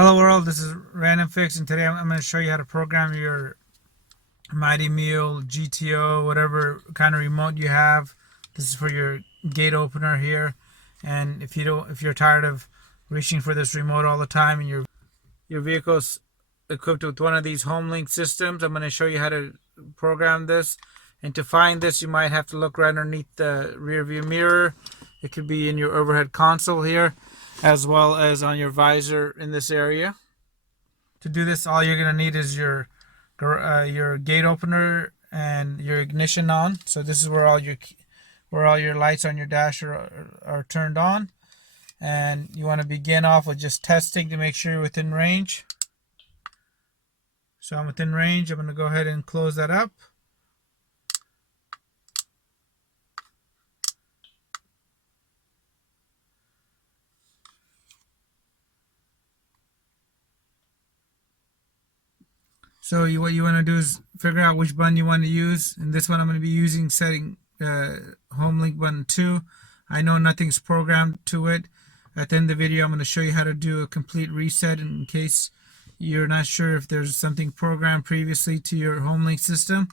Hello world, this is RandomFIX, and today I'm going to show you how to program your Mighty Mule, GTO, whatever kind of remote you have. This is for your gate opener here, and if you're tired of reaching for this remote all the time and your vehicle's equipped with one of these HomeLink systems, I'm going to show you how to program this. And to find this, you might have to look right underneath the rear view mirror. It could be in your overhead console here, as well as on your visor in this area. To do this, all you're going to need is your gate opener and your ignition on. So this is where all your lights on your dash are turned on. And you want to begin off with just testing to make sure you're within range. So I'm within range. I'm going to go ahead and close that up. So what you want to do is figure out which button you want to use. And this one I'm going to be using setting HomeLink button 2. I know nothing's programmed to it. At the end of the video, I'm going to show you how to do a complete reset in case you're not sure if there's something programmed previously to your HomeLink system.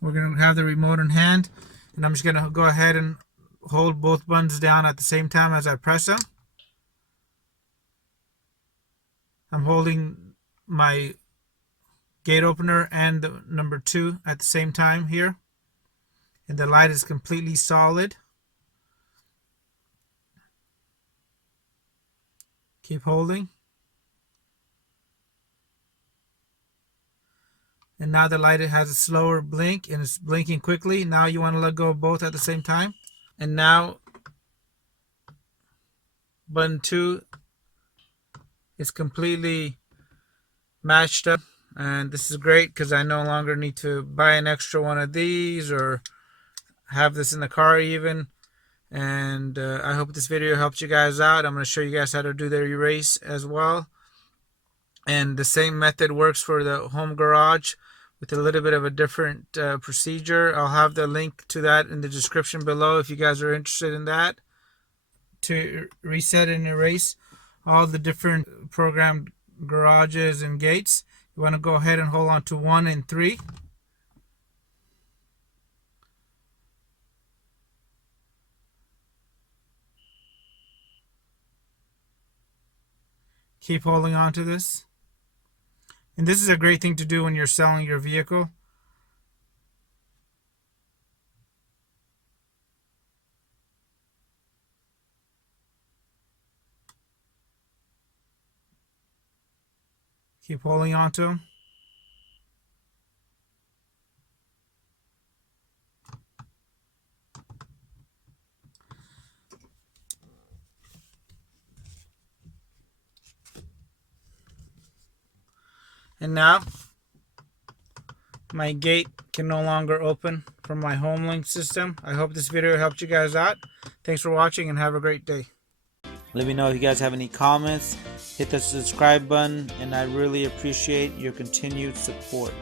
We're going to have the remote in hand, and I'm just going to go ahead and hold both buttons down at the same time as I press them. I'm holding my gate opener and the number 2 at the same time here, and the light is completely solid. Keep holding, and now the light has a slower blink and it's blinking quickly. Now you want to let go of both at the same time, and now button 2 is completely matched up. And this is great because I no longer need to buy an extra one of these or have this in the car even. And I hope this video helps you guys out. I'm going to show you guys how to do the erase as well. And the same method works for the home garage with a little bit of a different procedure. I'll have the link to that in the description below if you guys are interested in that. To reset and erase all the different programmed garages and gates, you want to go ahead and hold on to 1 and 3. Keep holding on to this. And this is a great thing to do when you're selling your vehicle. Keep holding on to them. And now my gate can no longer open from my HomeLink system. I hope this video helped you guys out. Thanks for watching and have a great day. Let me know if you guys have any comments. Hit the subscribe button, and I really appreciate your continued support.